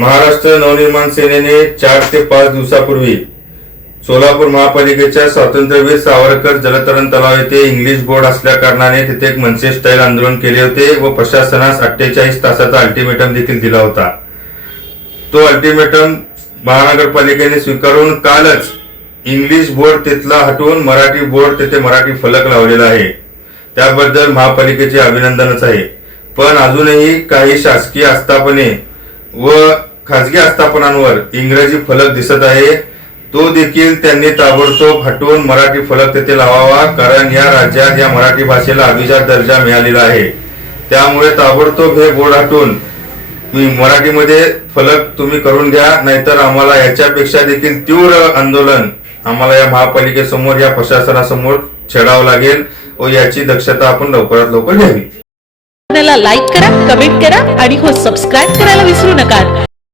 महाराष्ट्र नवनिर्माण सेनेने 4 ते 5 दिवसापूर्वी सोलापूर महापालिकेच्या स्वातंत्र्यवीर सावरकर जलतरण तलाव येथे इंग्लिश बोर्ड असल्या कारणाने तिथे एक मनसे स्टाईल आंदोलन केले होते व प्रशासनास 48 तासाचा अल्टिमेटम देखील दिला होता। तो अल्टिमेटम महानगरपालिकेने स्वीकारून कालच इंग्लिश बोर्ड तिथला हटवून मराठी बोर्ड तिथे मराठी फलक लावलेला आहे। त्याबद्दल महापालिकेचे अभिनंदनच आहे। पण अजूनही काही शासकीय आस्थापने व खासगी आस्थापनांवर इंग्रजी फलक दिसत आहे, तो देखील त्यांनी ताबडतोब हटवून मराठी फलक तिथे लावावा, कारण या राज्यात या मराठी भाषेला अभिजात दर्जा मिळालेला आहे। त्यामुळे ताबडतोब हे बोर्ड हटवून मराठीमध्ये फलक तुम्ही करून घ्या, नाहीतर आम्हाला याच्यापेक्षा देखील तीव्र आंदोलन आम्हाला या महापालिकेसमोर या प्रशासनासमोर छेडावं लागेल व याची दक्षता आपण लवकरात लवकर घ्यावी। लाईक करा, कमेंट करा आणि हो सबस्क्राइब करायला विसरू नका।